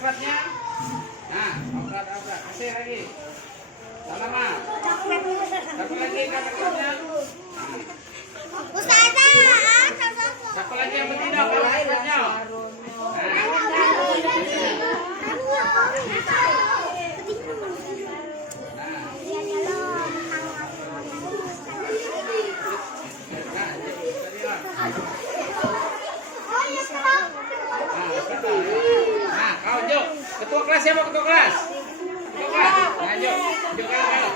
coklatnya. Nah, coklat. Kasih lagi. Salaman. Satu lagi coklatnya. Ustazah, Satu lagi yang betina coklatnya. Nah, kau Juk. Ketua kelas siapa ketua kelas? Ketua kelas. Nah, Juk. Juk kau.